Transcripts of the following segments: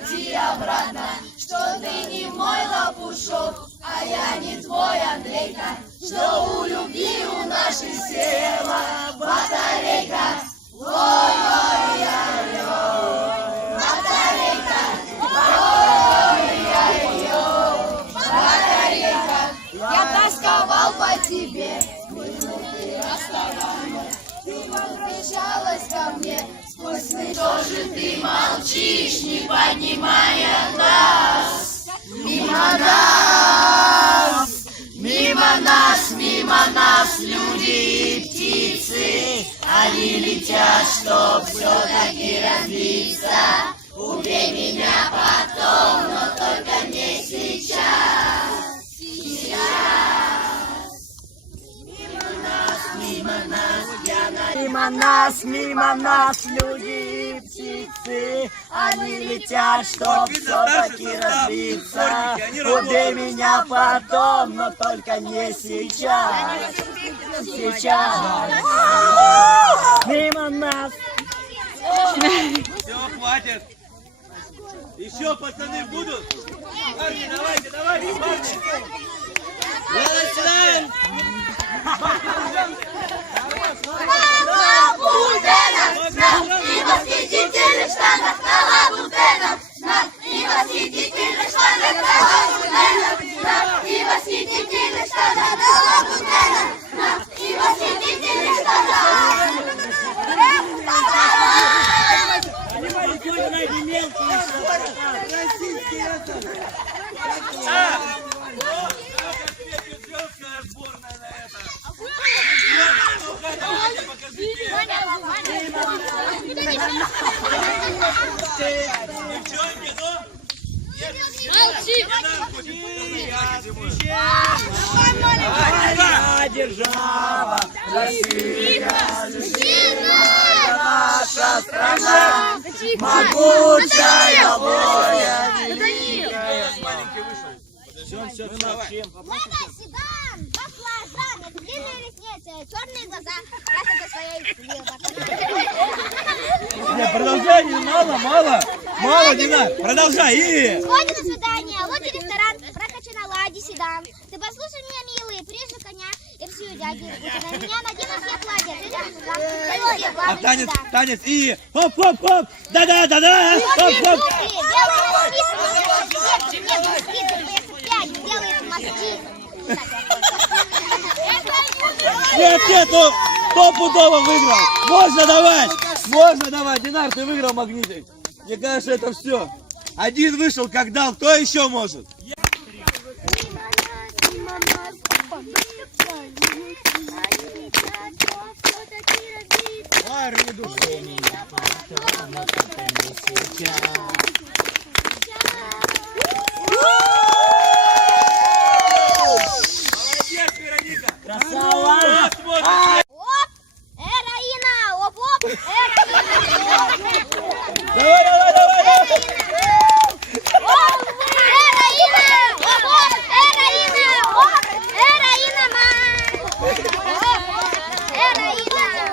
пути обратно, что ты не мой лопушок, а я не твой Андрейка, что у любви у нашей села батарейка. Ой-ой-ой-ой, батарейка, ой-ой-ой-ой, батарейка. Я тосковал по тебе, минуты расставания, ты возвращалась ко мне сквозь сны. Что же ты молчишь, не поднимая глаз? Мимо нас, мимо нас, мимо нас люди и птицы, они летят, чтоб все-таки разбиться. Убей меня потом, но только не сейчас. Сейчас. Мимо нас, люди и птицы, они летят, чтоб все-таки разбиться. Убей меня потом, но только не сейчас. Сейчас. Мимо нас. Все, хватит. Еще пацаны будут? Парни, давайте, парни. Начинаем. На лабутенах, и восхитительных штанах, на лабутенах, и восхитительных штанах, на лабутенах, и восхитительных штанах, на лабутенах, и восхитительных штанах. Сборная на это. Девчонки, ну? Молчи! Держава, Россия, наша страна, могучая воля. Маленький вышел. Все, давай. Лада, седан, баклажан, длинные ресницы, черные глаза, красота своей Нет, продолжай, мало, Дина, продолжай, и... Сходим на свидание, лучший ресторан, прокачай на ладе, седан. Ты послушай меня, милый, прижи коня и всю дяди. На меня надену все платья, Танец, и... Хоп, да-да, хоп. Нет, ну, стопудово выиграл. Можно давать. Динар, ты выиграл магнитик. Мне кажется, это все. Один вышел, как дал, кто еще может? Молодец, Вероника. Красава! Оп, эроина, оп, эроина. Давай.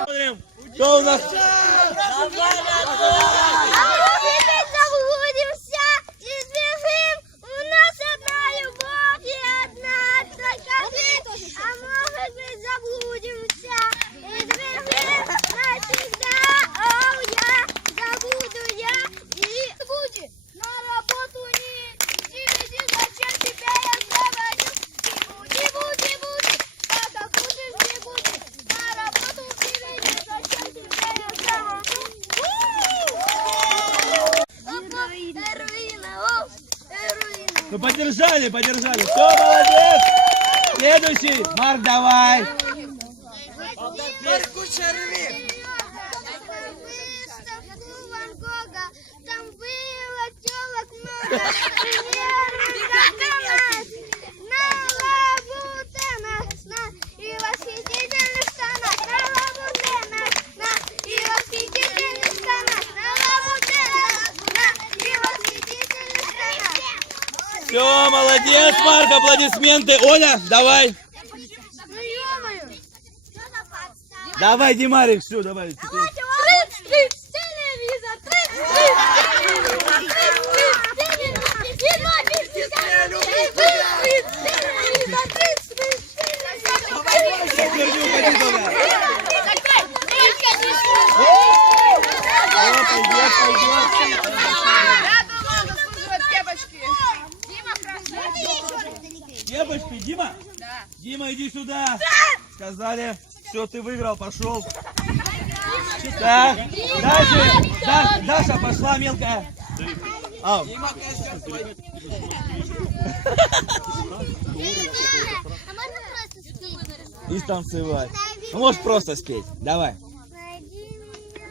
Смотрим, кто у нас? Ну поддержали. Все, молодец. Следующий. Марк, давай. Там было телок много. На лабутенах, и восхитительных штанах, на лабутенах, и восхитительных штанах, на лабутенах, и восхитительных штанах. Все, молодец, Марк, аплодисменты. Оля, давай. Ну ё-моё! Давай, Димарик, все, давай. Трыц, телевизор, трыц, Дима, иди сюда. Сказали, все, ты выиграл, пошел. Так, дальше. Даша пошла, мелкая. Ау. А можно просто спеть? И станцевать. Ну, можешь просто спеть. Давай. Найди меня,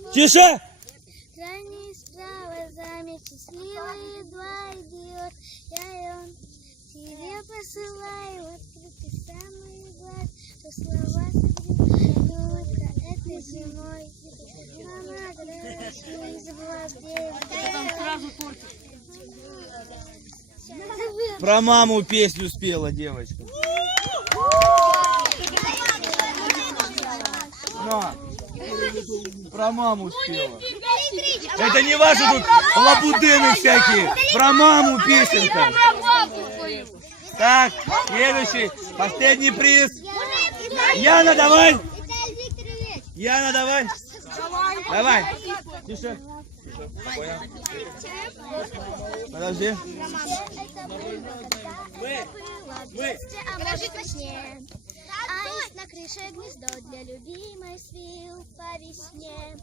мама. Тише! Крайне справа замет счастливый едва идет. Я и он тебе посылаю открытый самый глаз, что слова согреют только этой зимой. Мама, дорогая, не забывай, где я. Про маму песню спела девочка. На. Про маму спела. Это не ваши тут лабудены всякие. Про маму песенка. Так, следующий. Последний приз. Яна, давай. Яна, давай. Давай. Тише. Понял. Подожди. Подожди, точнее. Аист на крыше гнездо для любимой свил по весне.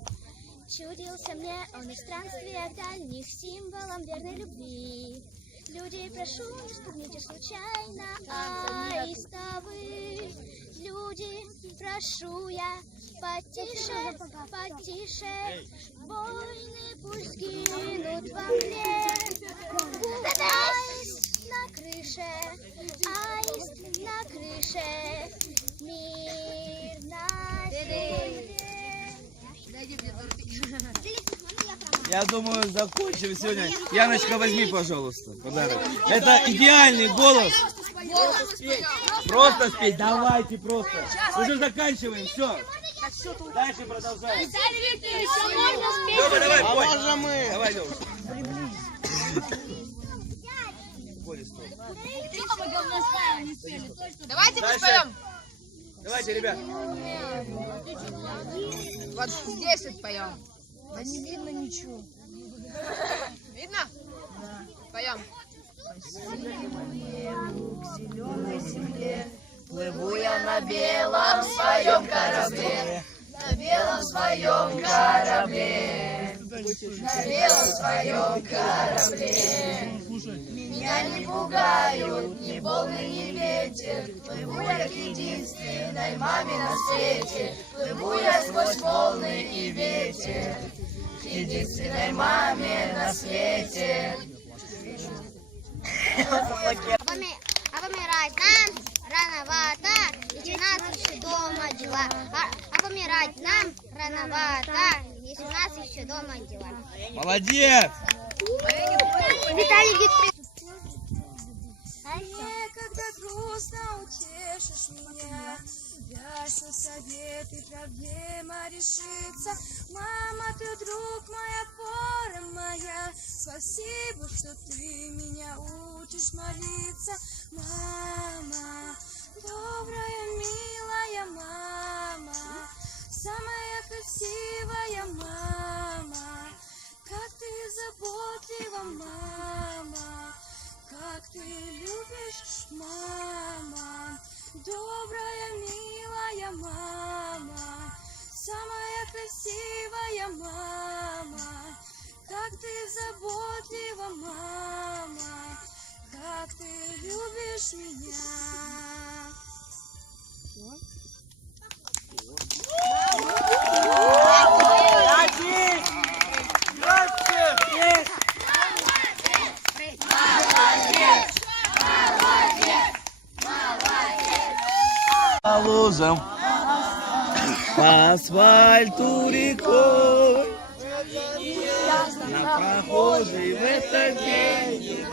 Чудился мне он и в странствиях дальних символом верной любви. Люди, прошу, не спугните случайно аистовых. Люди, прошу я, потише, потише, войны пусть гинут во мне. Аист на крыше, аист на крыше, мир на земле. Я думаю, закончим сегодня. Яночка, возьми, пожалуйста, подарок. Это идеальный голос. Просто спеть. Давайте просто. Уже заканчиваем. Все. Дальше продолжаем. Лёва, давай, пой. Давай, Лёва. Давайте Дальше. поспоем. Давайте, ребят. Вот здесь вот поем. Да не видно ничего. Видно? Да. Поем. Зеленой земле плыву я на белом своем корабле, на белом своем корабле, на белом своем корабле. Меня не пугают ни волны, ни ветер, плыву я к единственной маме на свете, плыву я сквозь волны и ветер, к единственной маме на свете. А помирать нам рановато, если у нас еще дома дела. А помирать нам рановато, если у нас еще дома дела. Молодец! Виталий Викторович. Когда грустно утешишь меня, дашь мне совет и проблема решится. Мама, ты друг мой, опора моя, спасибо, что ты меня учишь молиться. Мама, добрая, милая мама, самая красивая мама, как ты заботлива, мама. Как ты любишь, мама, добрая, милая мама, самая красивая мама, как ты заботлива, мама, как ты любишь меня. По лужам, по асфальту рекой, на прохожий в этот день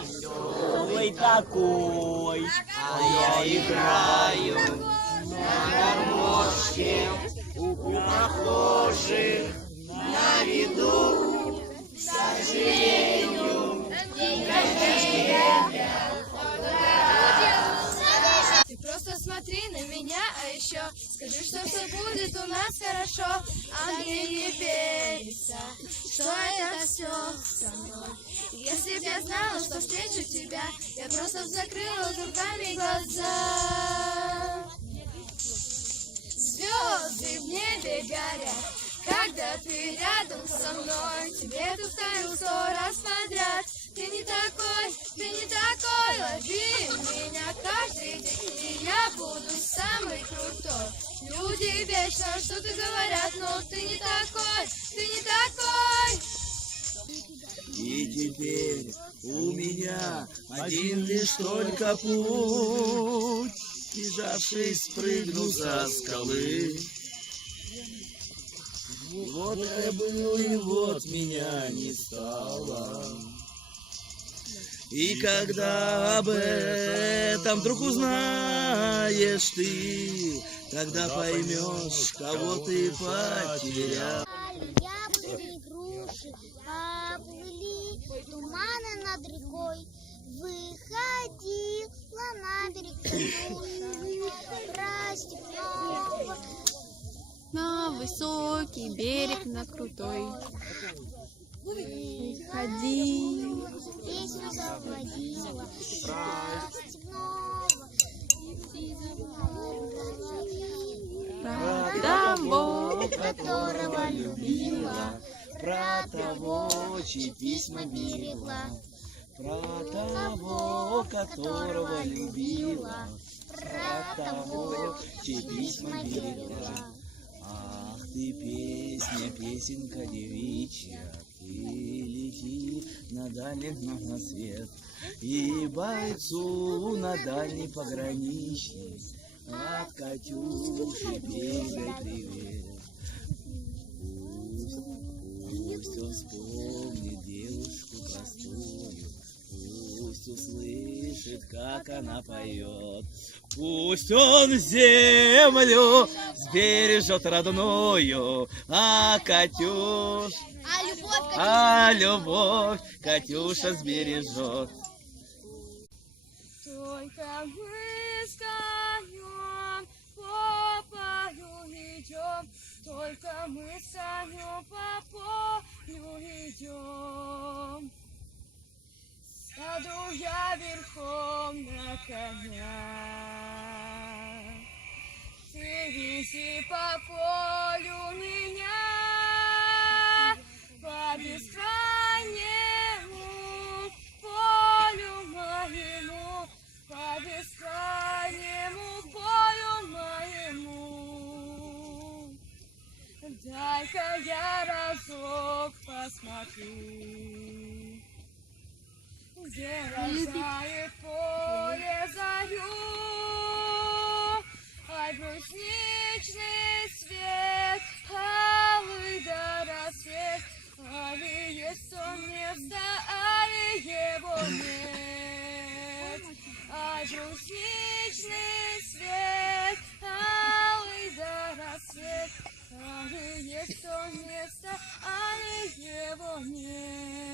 веселый такой, а я играю на гармошке у прохожих на виду, к сожалению, Ты просто смотри на меня, а еще скажи, что все будет у нас хорошо. Ангел небеса, что это все со мной. Если б я знала, что встречу тебя, я просто б закрыла руками глаза. Звезды в небе горят, когда ты рядом со мной. Тебе повторю 100 раз подряд. Ты не такой, лови меня каждый день, и я буду самый крутой. Люди вечно что-то говорят, но ты не такой, И теперь у меня один лишь только путь, бежавшись, спрыгну со скалы. Вот я был, и вот меня не стало. И когда об этом вдруг узнаешь ты, тогда поймешь, кого ты потерял. Яблони, груши поплыли, туманы над рекой. Выходила на берег Ксюша, про степного. На высокий берег, на крутой. Выходи. Песню заводила про степного. Про того, Которого любила, про того, чьи письма берегла, про того, которого любила, про того, чьи письма берегла. Ах ты, песня, песенка девичья, ты лети на дальний на свет, и бойцу на дальний пограничье от Катюши передай привет. Пусть он вспомнит девушку простую, пусть услышит, как она поет. Пусть он землю сбережет родную, а любовь Катюша сбережет. только мы с конем по полю идем, только мы с конем по полю идем. Сяду я верхом на коня, ты вези по полю меня, по бескрайнему полю моему, по бескрайнему полю моему. Дай-ка я разок посмотрю, где рождает поле зарю, ай, брусничный свет, алый да рассвет, али есть он место, али его нет. Ай, брусничный свет, алый да рассвет, али есть он место, али его нет.